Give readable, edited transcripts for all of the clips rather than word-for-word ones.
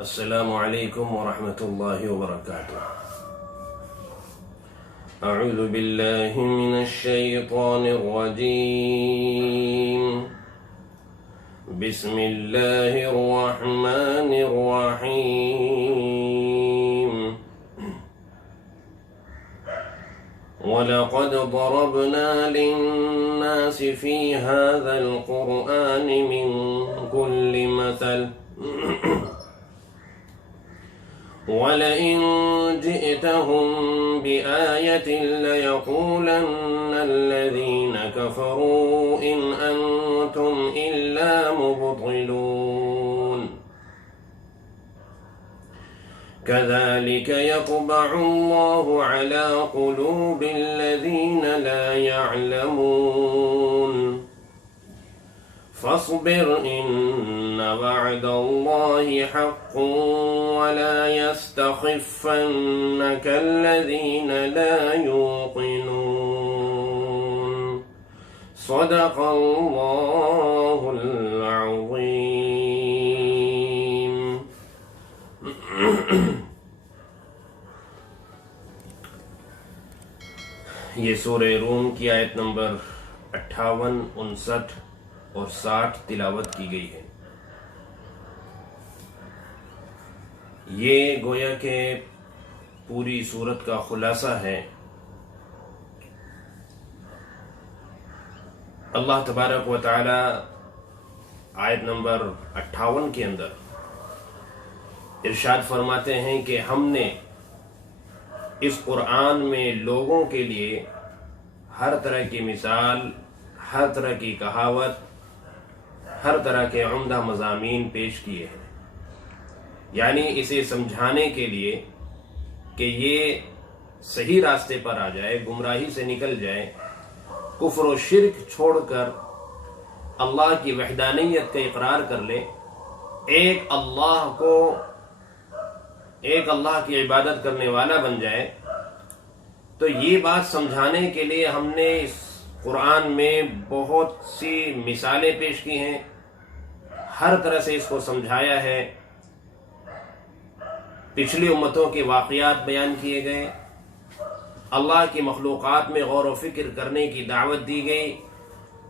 السلام علیکم ورحمۃ اللہ وبرکاتہ۔ اعوذ باللہ من الشیطان الرجیم، بسم اللہ الرحمن الرحیم۔ وَلَقَدْ ضَرَبْنَا لِلنَّاسِ فِي هَذَا الْقُرْآنِ مِنْ كُلِّ مَثَلٍ وَلَئِنْ جِئْتَهُمْ بِآيَةٍ لَيَقُولَنَّ الَّذِينَ كَفَرُوا إِنْ أَنْتُمْ إِلَّا مُبْطِلُونَ كَذَلِكَ يَطْبَعُ اللَّهُ عَلَى قُلُوبِ الَّذِينَ لَا يَعْلَمُونَ فاصبر إن وعد الله حق ولا يستخفنك الذين لا يوقنون صدق الله العظيم۔ یہ سورہ روم کی آیت نمبر 58، 59 اور 60 تلاوت کی گئی ہے۔ یہ گویا کہ پوری سورت کا خلاصہ ہے۔ اللہ تبارک و تعالی آیت نمبر 58 کے اندر ارشاد فرماتے ہیں کہ ہم نے اس قرآن میں لوگوں کے لیے ہر طرح کی مثال، ہر طرح کی کہاوت، ہر طرح کے عمدہ مضامین پیش کیے ہیں، یعنی اسے سمجھانے کے لیے کہ یہ صحیح راستے پر آ جائے، گمراہی سے نکل جائے، کفر و شرک چھوڑ کر اللہ کی وحدانیت کا اقرار کر لے، ایک اللہ کی عبادت کرنے والا بن جائے۔ تو یہ بات سمجھانے کے لیے ہم نے اس قرآن میں بہت سی مثالیں پیش کی ہیں، ہر طرح سے اس کو سمجھایا ہے۔ پچھلی امتوں کے واقعات بیان کیے گئے، اللہ کی مخلوقات میں غور و فکر کرنے کی دعوت دی گئی،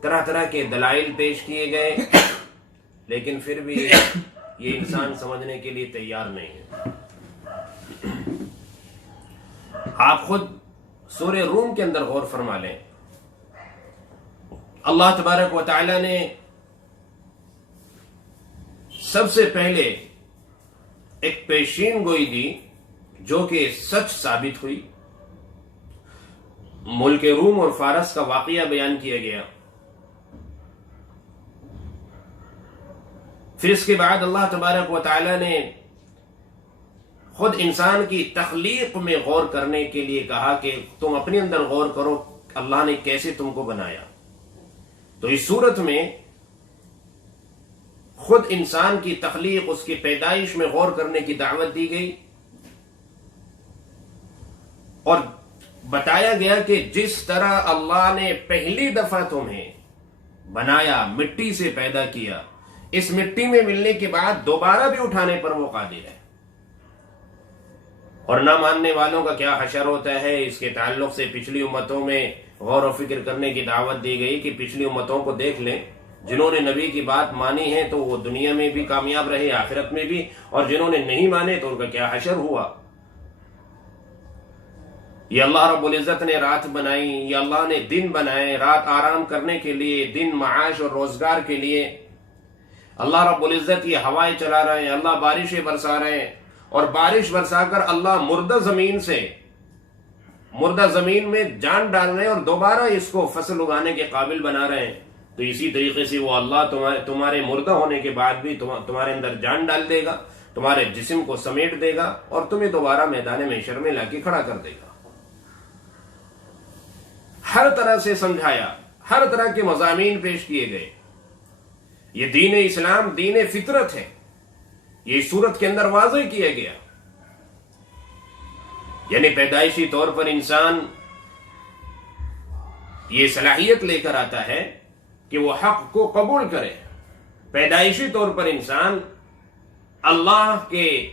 طرح طرح کے دلائل پیش کیے گئے، لیکن پھر بھی یہ انسان سمجھنے کے لیے تیار نہیں ہے۔ آپ خود سورہ روم کے اندر غور فرما لیں، اللہ تبارک و تعالی نے سب سے پہلے ایک پیشین گوئی دی جو کہ سچ ثابت ہوئی۔ ملک روم اور فارس کا واقعہ بیان کیا گیا۔ پھر اس کے بعد اللہ تبارک و تعالی نے خود انسان کی تخلیق میں غور کرنے کے لیے کہا کہ تم اپنے اندر غور کرو، اللہ نے کیسے تم کو بنایا۔ تو اس صورت میں خود انسان کی تخلیق، اس کی پیدائش میں غور کرنے کی دعوت دی گئی، اور بتایا گیا کہ جس طرح اللہ نے پہلی دفعہ تمہیں بنایا، مٹی سے پیدا کیا، اس مٹی میں ملنے کے بعد دوبارہ بھی اٹھانے پر وہ قادر ہے۔ اور نہ ماننے والوں کا کیا حشر ہوتا ہے، اس کے تعلق سے پچھلی امتوں میں غور و فکر کرنے کی دعوت دی گئی کہ پچھلی امتوں کو دیکھ لیں، جنہوں نے نبی کی بات مانی ہے تو وہ دنیا میں بھی کامیاب رہے، آخرت میں بھی، اور جنہوں نے نہیں مانے تو ان کا کیا حشر ہوا۔ یہ اللہ رب العزت نے رات بنائی، یہ اللہ نے دن بنائے، رات آرام کرنے کے لیے، دن معاش اور روزگار کے لیے۔ اللہ رب العزت یہ ہوائیں چلا رہے ہیں، اللہ بارشیں برسا رہے ہیں، اور بارش برسا کر اللہ مردہ زمین میں جان ڈال رہے ہیں اور دوبارہ اس کو فصل اگانے کے قابل بنا رہے ہیں۔ تو اسی طریقے سے وہ اللہ تمہارے مردہ ہونے کے بعد بھی تمہارے اندر جان ڈال دے گا، تمہارے جسم کو سمیٹ دے گا اور تمہیں دوبارہ میدان محشر میں لا کے کھڑا کر دے گا۔ ہر طرح سے سمجھایا، ہر طرح کے مضامین پیش کیے گئے۔ یہ دین اسلام دین فطرت ہے، یہ صورت کے اندر واضح کیا گیا۔ یعنی پیدائشی طور پر انسان یہ صلاحیت لے کر آتا ہے کہ وہ حق کو قبول کرے۔ پیدائشی طور پر انسان اللہ کے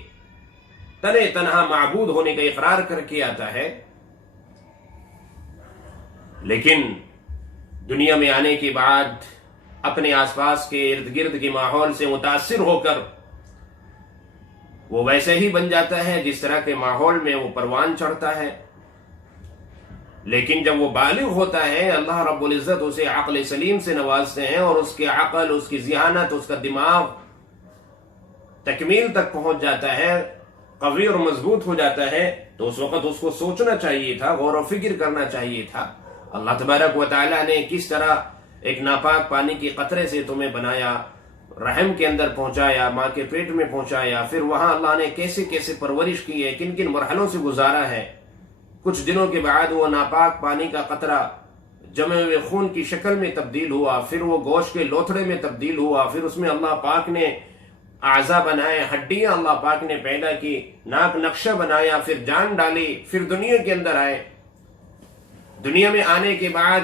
تنے تنہا معبود ہونے کا اقرار کر کے آتا ہے، لیکن دنیا میں آنے کے بعد اپنے آس پاس کے ارد گرد کے ماحول سے متاثر ہو کر وہ ویسے ہی بن جاتا ہے جس طرح کے ماحول میں وہ پروان چڑھتا ہے۔ لیکن جب وہ بالغ ہوتا ہے، اللہ رب العزت اسے عقل سلیم سے نوازتے ہیں اور اس کے عقل، اس کی ذہانت، اس کا دماغ تکمیل تک پہنچ جاتا ہے، قوی اور مضبوط ہو جاتا ہے، تو اس وقت اس کو سوچنا چاہیے تھا، غور و فکر کرنا چاہیے تھا اللہ تبارک و تعالی نے کس طرح ایک ناپاک پانی کی قطرے سے تمہیں بنایا، رحم کے اندر پہنچایا، ماں کے پیٹ میں پہنچایا، پھر وہاں اللہ نے کیسے کیسے پرورش کی ہے، کن کن مرحلوں سے گزارا ہے۔ کچھ دنوں کے بعد وہ ناپاک پانی کا قطرہ جمے ہوئے خون کی شکل میں تبدیل ہوا، پھر وہ گوشت کے لوتھڑے میں تبدیل ہوا، پھر اس میں اللہ پاک نے اعضا بنائے، ہڈیاں اللہ پاک نے پیدا کی، ناک نقشہ بنایا، پھر جان ڈالی، پھر دنیا کے اندر آئے۔ دنیا میں آنے کے بعد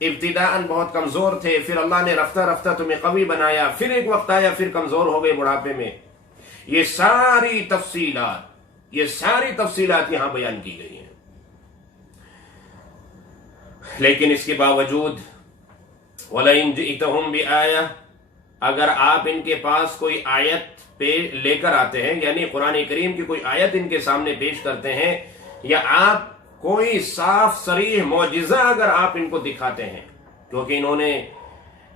ابتداءً بہت کمزور تھے، پھر اللہ نے رفتہ رفتہ تمہیں قوی بنایا، پھر ایک وقت آیا پھر کمزور ہو گئے بڑھاپے میں۔ یہ ساری تفصیلات یہاں بیان کی گئی ہیں۔ لیکن اس کے باوجود وَلَئِن جِئْتَهُمْ بِآيَةٍ، اگر آپ ان کے پاس کوئی آیت پہ لے کر آتے ہیں، یعنی قرآن کریم کی کوئی آیت ان کے سامنے پیش کرتے ہیں، یا آپ کوئی صاف صریح معجزہ اگر آپ ان کو دکھاتے ہیں، کیونکہ انہوں نے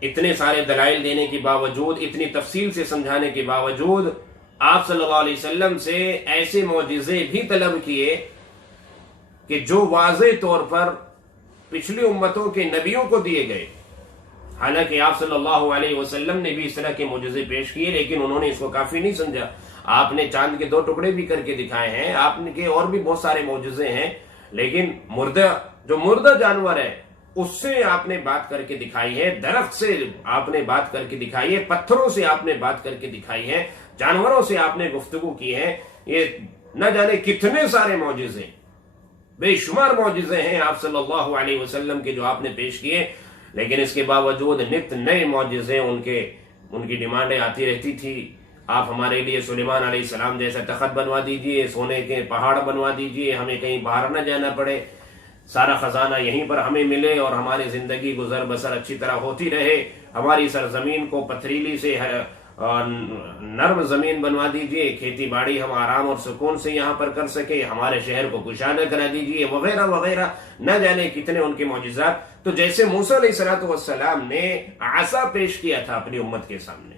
اتنے سارے دلائل دینے کے باوجود، اتنی تفصیل سے سمجھانے کے باوجود آپ صلی اللہ علیہ وسلم سے ایسے معجزے بھی طلب کیے کہ جو واضح طور پر پچھلی امتوں کے نبیوں کو دیے گئے۔ حالانکہ آپ صلی اللہ علیہ وسلم نے بھی اس طرح کے معجزے پیش کیے، لیکن انہوں نے اس کو کافی نہیں سمجھا۔ آپ نے چاند کے 2 ٹکڑے بھی کر کے دکھائے ہیں، آپ کے اور بھی بہت سارے معجزے ہیں، لیکن مردہ جانور ہے اس سے آپ نے بات کر کے دکھائی ہے، درخت سے آپ نے بات کر کے دکھائی ہے، پتھروں سے آپ نے بات کر کے دکھائی ہے، جانوروں سے آپ نے گفتگو کی ہے۔ یہ نہ جانے کتنے سارے معجزے، بے شمار معجزے ہیں آپ صلی اللہ علیہ وسلم کے جو آپ نے پیش کیے، لیکن اس کے باوجود نت نئے معجزے ان کی ڈیمانڈیں آتی رہتی تھی۔ آپ ہمارے لیے سلیمان علیہ السلام جیسا تخت بنوا دیجئے، سونے کے پہاڑ بنوا دیجئے، ہمیں کہیں باہر نہ جانا پڑے، سارا خزانہ یہیں پر ہمیں ملے اور ہماری زندگی گزر بسر اچھی طرح ہوتی رہے، ہماری سرزمین کو پتھریلی سے نرم زمین بنوا دیجئے، کھیتی باڑی ہم آرام اور سکون سے یہاں پر کر سکے، ہمارے شہر کو کشادہ کرا دیجئے، وغیرہ وغیرہ، نہ جانے کتنے ان کے معجزات۔ تو جیسے موسیٰ علیہ السلام نے عصا پیش کیا تھا اپنی امت کے سامنے،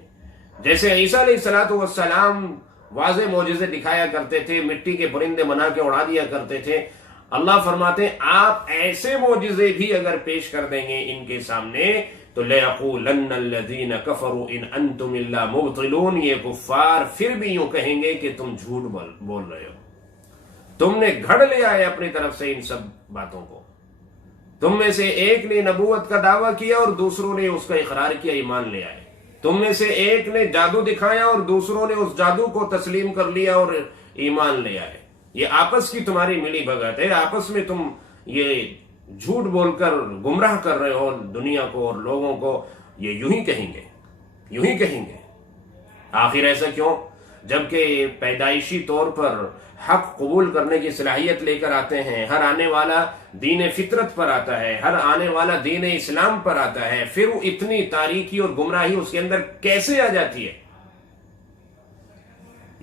جیسے عیسیٰ علیہ السلام واضح معجزے دکھایا کرتے تھے، مٹی کے پرندے بنا کے اڑا دیا کرتے تھے، اللہ فرماتے ہیں آپ ایسے معجزے بھی اگر پیش کر دیں گے ان کے سامنے تو لَيَقُولَنَّ الَّذِينَ كَفَرُوا إِنْ أَنْتُمْ إِلَّا مُبْطِلُونَ، یہ کفار پھر بھی یوں کہیں گے کہ تم جھوٹ بول رہے ہو، تم نے گھڑ لیا ہے اپنی طرف سے ان سب باتوں کو، تم میں سے ایک نے نبوت کا دعویٰ کیا اور دوسروں نے اس کا اقرار کیا، ایمان لے آئے، تم میں سے ایک نے جادو دکھایا اور دوسروں نے اس جادو کو تسلیم کر لیا اور ایمان لے آئے۔ یہ آپس کی تمہاری ملی بھگت ہے، آپس میں تم یہ جھوٹ بول کر گمراہ کر رہے ہو دنیا کو اور لوگوں کو، یہ یوں ہی کہیں گے۔ آخر ایسا کیوں؟ جبکہ پیدائشی طور پر حق قبول کرنے کی صلاحیت لے کر آتے ہیں، ہر آنے والا دین فطرت پر آتا ہے، ہر آنے والا دین اسلام پر آتا ہے، پھر وہ اتنی تاریکی اور گمراہی اس کے اندر کیسے آ جاتی ہے؟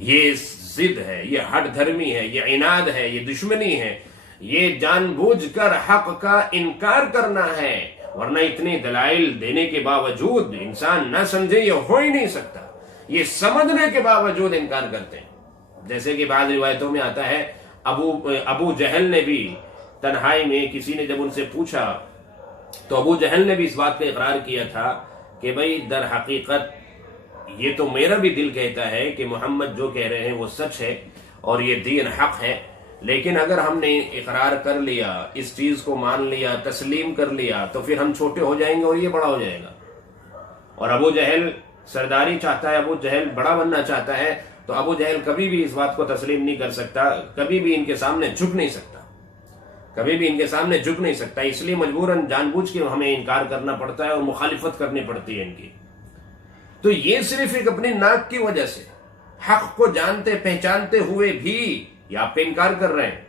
یہ ضد ہے، یہ ہٹ دھرمی ہے، یہ عناد ہے، یہ دشمنی ہے، یہ جان بوجھ کر حق کا انکار کرنا ہے، ورنہ اتنے دلائل دینے کے باوجود انسان نہ سمجھے یہ ہو ہی نہیں سکتا، یہ سمجھنے کے باوجود انکار کرتے ہیں۔ جیسے کہ بعض روایتوں میں آتا ہے ابو جہل نے بھی تنہائی میں کسی نے جب ان سے پوچھا تو ابو جہل نے بھی اس بات کا اقرار کیا تھا کہ بھئی در حقیقت یہ تو میرا بھی دل کہتا ہے کہ محمد جو کہہ رہے ہیں وہ سچ ہے اور یہ دین حق ہے، لیکن اگر ہم نے اقرار کر لیا، اس چیز کو مان لیا، تسلیم کر لیا، تو پھر ہم چھوٹے ہو جائیں گے اور یہ بڑا ہو جائے گا۔ اور ابو جہل سرداری چاہتا ہے، ابو جہل بڑا بننا چاہتا ہے، تو ابو جہل کبھی بھی اس بات کو تسلیم نہیں کر سکتا، کبھی بھی ان کے سامنے جھک نہیں سکتا، اس لیے مجبوراً جان بوجھ کے ہمیں انکار کرنا پڑتا ہے اور مخالفت کرنی پڑتی ہے ان کی۔ تو یہ صرف ایک اپنی ناک کی وجہ سے، حق کو جانتے پہچانتے ہوئے بھی یہ آپ پہ انکار کر رہے ہیں.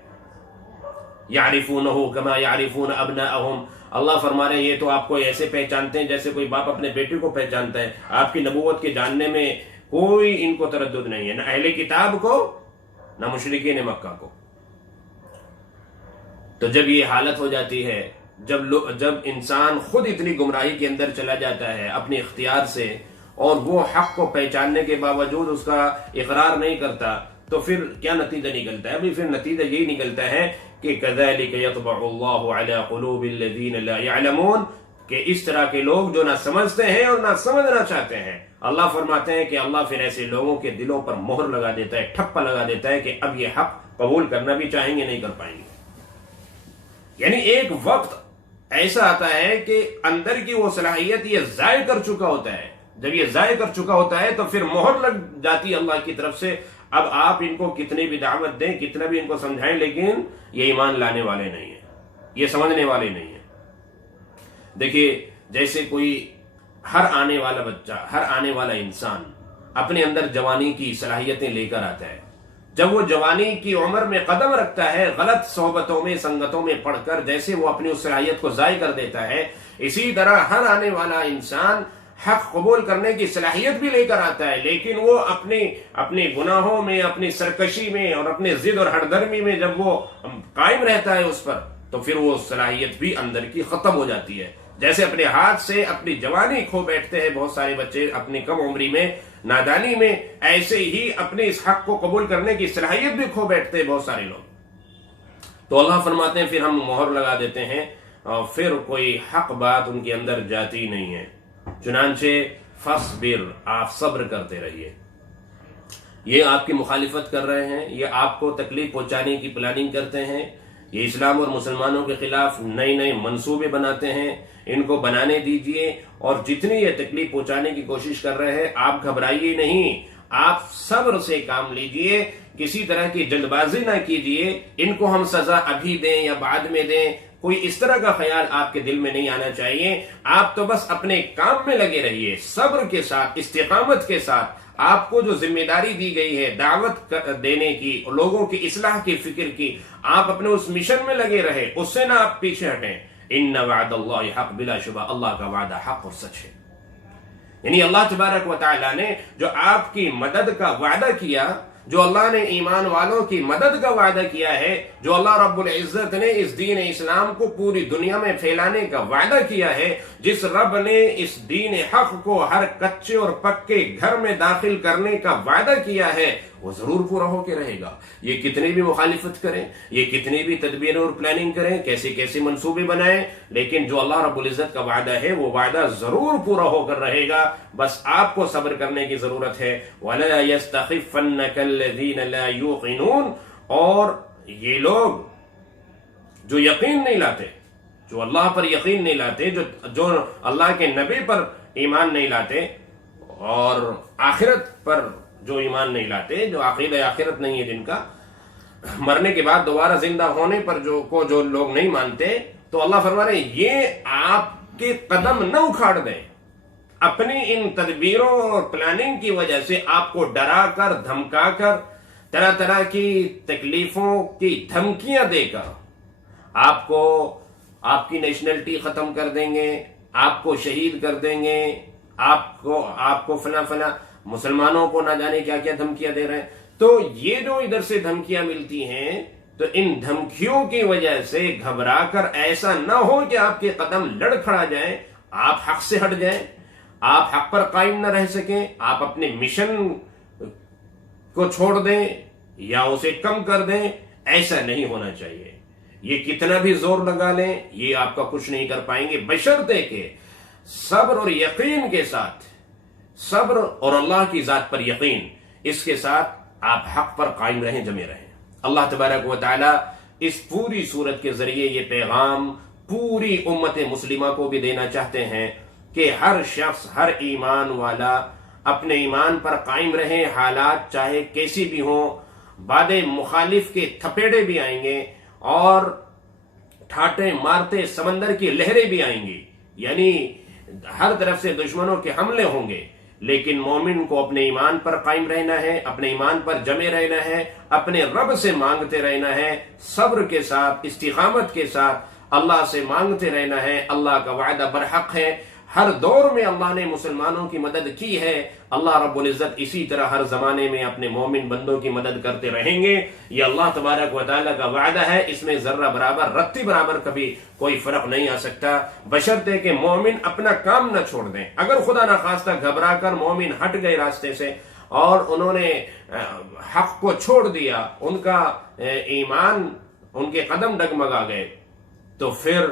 یعرفونہ کما یعرفون ابناءہم، اللہ فرما رہے ہیں یہ تو آپ کو ایسے پہچانتے ہیں جیسے کوئی باپ اپنے بیٹے کو پہچانتا ہے. آپ کی نبوت کے جاننے میں کوئی ان کو تردد نہیں ہے، نہ اہل کتاب کو نہ مشرکین مکہ کو. تو جب یہ حالت ہو جاتی ہے، جب انسان خود اتنی گمراہی کے اندر چلا جاتا ہے اپنے اختیار سے، اور وہ حق کو پہچاننے کے باوجود اس کا اقرار نہیں کرتا، تو پھر کیا نتیجہ نکلتا ہے؟ پھر نتیجہ یہی نکلتا ہے کہ كَذَلِكَ يَطْبَعُ اللَّهُ عَلَى قُلُوبِ الَّذِينَ لَا يَعْلَمُونَ، کہ اس طرح کے لوگ جو نہ سمجھتے ہیں اور نہ سمجھنا چاہتے ہیں، اللہ فرماتے ہیں کہ اللہ پھر ایسے لوگوں کے دلوں پر مہر لگا دیتا ہے، ٹھپا لگا دیتا ہے کہ اب یہ حق قبول کرنا بھی چاہیں گے نہیں کر پائیں گے. یعنی ایک وقت ایسا آتا ہے کہ اندر کی وہ صلاحیت یہ ضائع کر چکا ہوتا ہے. جب یہ ضائع کر چکا ہوتا ہے تو پھر مہر لگ جاتی ہے اللہ کی طرف سے. اب آپ ان کو کتنی بھی دعوت دیں، کتنا بھی ان کو سمجھائیں، لیکن یہ ایمان لانے والے نہیں ہیں، یہ سمجھنے والے نہیں ہیں. دیکھیے جیسے کوئی ہر آنے والا بچہ، ہر آنے والا انسان اپنے اندر جوانی کی صلاحیتیں لے کر آتا ہے. جب وہ جوانی کی عمر میں قدم رکھتا ہے، غلط صحبتوں میں سنگتوں میں پڑھ کر جیسے وہ اپنی اس صلاحیت کو ضائع کر دیتا ہے، اسی طرح ہر آنے والا انسان حق قبول کرنے کی صلاحیت بھی لے کر آتا ہے، لیکن وہ اپنے گناہوں میں، اپنی سرکشی میں اور اپنے ضد اور ہردرمی میں جب وہ قائم رہتا ہے اس پر، تو پھر وہ صلاحیت بھی اندر کی ختم ہو جاتی ہے. جیسے اپنے ہاتھ سے اپنی جوانی کھو بیٹھتے ہیں بہت سارے بچے اپنی کم عمری میں، نادانی میں، ایسے ہی اپنے اس حق کو قبول کرنے کی صلاحیت بھی کھو بیٹھتے ہیں بہت سارے لوگ. تو اللہ فرماتے ہیں پھر ہم مہر لگا دیتے ہیں اور پھر کوئی حق بات ان کے اندر جاتی نہیں ہے. چنانچہ فاصبر، آپ صبر کرتے رہیے. یہ آپ کی مخالفت کر رہے ہیں، یہ آپ کو تکلیف پہنچانے کی پلاننگ کرتے ہیں، یہ اسلام اور مسلمانوں کے خلاف نئے نئے منصوبے بناتے ہیں. ان کو بنانے دیجئے، اور جتنی یہ تکلیف پہنچانے کی کوشش کر رہے ہیں آپ گھبرائیے نہیں، آپ صبر سے کام لیجئے، کسی طرح کی جلد بازی نہ کیجئے. ان کو ہم سزا ابھی دیں یا بعد میں دیں، کوئی اس طرح کا خیال آپ کے دل میں نہیں آنا چاہیے. آپ تو بس اپنے کام میں لگے رہیے، صبر کے ساتھ، استقامت کے ساتھ. آپ کو جو ذمہ داری دی گئی ہے دعوت دینے کی، لوگوں کی اصلاح کی فکر کی، آپ اپنے اس مشن میں لگے رہے، اس سے نہ آپ پیچھے ہٹیں. ان وعد اللہ حق، بلا شبہ اللہ کا وعدہ حق اور سچ ہے. یعنی اللہ تبارک و تعالیٰ نے جو آپ کی مدد کا وعدہ کیا، جو اللہ نے ایمان والوں کی مدد کا وعدہ کیا ہے، جو اللہ رب العزت نے اس دین اسلام کو پوری دنیا میں پھیلانے کا وعدہ کیا ہے، جس رب نے اس دین حق کو ہر کچے اور پکے گھر میں داخل کرنے کا وعدہ کیا ہے، وہ ضرور پورا ہو کے رہے گا. یہ کتنی بھی مخالفت کریں، یہ کتنی بھی تدبیر اور پلاننگ کریں، کیسے کیسے منصوبے بنائیں، لیکن جو اللہ رب العزت کا وعدہ ہے وہ وعدہ ضرور پورا ہو کر رہے گا. بس آپ کو صبر کرنے کی ضرورت ہے. وَلَا يَسْتَخِفَّنَّكَ الَّذِينَ لَا يُوقِنُونَ، اور یہ لوگ جو یقین نہیں لاتے، جو اللہ پر یقین نہیں لاتے، جو اللہ کے نبی پر ایمان نہیں لاتے، اور آخرت پر جو ایمان نہیں لاتے، جو عقیدہ آخرت نہیں ہے جن کا، مرنے کے بعد دوبارہ زندہ ہونے پر جو لوگ نہیں مانتے، تو اللہ فرما رہے ہیں یہ آپ کے قدم نہ اکھاڑ دیں. اپنی ان تدبیروں اور پلاننگ کی وجہ سے آپ کو ڈرا کر، دھمکا کر، طرح طرح کی تکلیفوں کی دھمکیاں دے کر آپ کی نیشنلٹی ختم کر دیں گے، آپ کو شہید کر دیں گے، آپ کو فلاں مسلمانوں کو نہ جانے کیا کیا دھمکیاں دے رہے ہیں. تو یہ جو ادھر سے دھمکیاں ملتی ہیں، تو ان دھمکیوں کی وجہ سے گھبرا کر ایسا نہ ہو کہ آپ کے قدم لڑکھڑا جائیں، آپ حق سے ہٹ جائیں، آپ حق پر قائم نہ رہ سکیں، آپ اپنے مشن کو چھوڑ دیں یا اسے کم کر دیں. ایسا نہیں ہونا چاہیے. یہ کتنا بھی زور لگا لیں یہ آپ کا کچھ نہیں کر پائیں گے، بشرطے کہ صبر اور یقین کے ساتھ، صبر اور اللہ کی ذات پر یقین، اس کے ساتھ آپ حق پر قائم رہیں، جمے رہیں. اللہ تبارک و تعالی اس پوری صورت کے ذریعے یہ پیغام پوری امت مسلمہ کو بھی دینا چاہتے ہیں کہ ہر شخص، ہر ایمان والا اپنے ایمان پر قائم رہیں، حالات چاہے کیسی بھی ہوں. باد مخالف کے تھپیڑے بھی آئیں گے اور ٹھاٹے مارتے سمندر کی لہریں بھی آئیں گی، یعنی ہر طرف سے دشمنوں کے حملے ہوں گے، لیکن مومن کو اپنے ایمان پر قائم رہنا ہے، اپنے ایمان پر جمے رہنا ہے، اپنے رب سے مانگتے رہنا ہے، صبر کے ساتھ، استقامت کے ساتھ اللہ سے مانگتے رہنا ہے۔ اللہ کا وعدہ برحق ہے، ہر دور میں اللہ نے مسلمانوں کی مدد کی ہے، اللہ رب العزت اسی طرح ہر زمانے میں اپنے مومن بندوں کی مدد کرتے رہیں گے۔ یہ اللہ تبارک و تعالیٰ کا وعدہ ہے، اس میں ذرہ برابر، رتی برابر کبھی کوئی فرق نہیں آ سکتا، بشرطے کہ مومن اپنا کام نہ چھوڑ دیں۔ اگر خدا نخواستہ گھبرا کر مومن ہٹ گئے راستے سے اور انہوں نے حق کو چھوڑ دیا، ان کا ایمان، ان کے قدم ڈگمگا گئے، تو پھر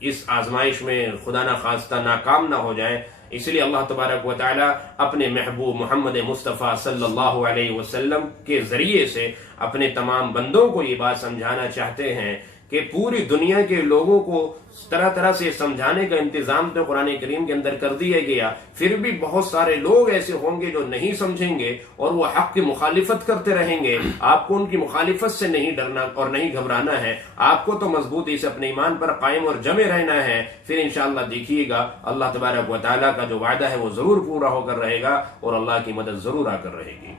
اس آزمائش میں خدا نہ خواستہ ناکام نہ ہو جائیں۔ اس لیے اللہ تبارک و تعالی اپنے محبوب محمد مصطفیٰ صلی اللہ علیہ وسلم کے ذریعے سے اپنے تمام بندوں کو یہ بات سمجھانا چاہتے ہیں کہ پوری دنیا کے لوگوں کو طرح طرح سے سمجھانے کا انتظام تو قرآن کریم کے اندر کر دیا گیا، پھر بھی بہت سارے لوگ ایسے ہوں گے جو نہیں سمجھیں گے اور وہ حق کی مخالفت کرتے رہیں گے۔ آپ کو ان کی مخالفت سے نہیں ڈرنا اور نہیں گھبرانا ہے، آپ کو تو مضبوطی سے اپنے ایمان پر قائم اور جمے رہنا ہے۔ پھر انشاءاللہ دیکھیے گا اللہ تبارک و تعالیٰ کا جو وعدہ ہے وہ ضرور پورا ہو کر رہے گا اور اللہ کی مدد ضرور آ کر رہے گی۔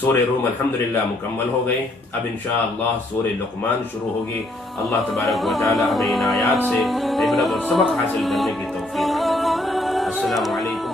سورہ روم الحمدللہ مکمل ہو گئی، اب انشاءاللہ سورہ لقمان شروع ہوگی۔ اللہ تبارک و تعالی ہمیں ان آیات سے عبرت اور سبق حاصل کرنے کی توفیق دے۔ السلام علیکم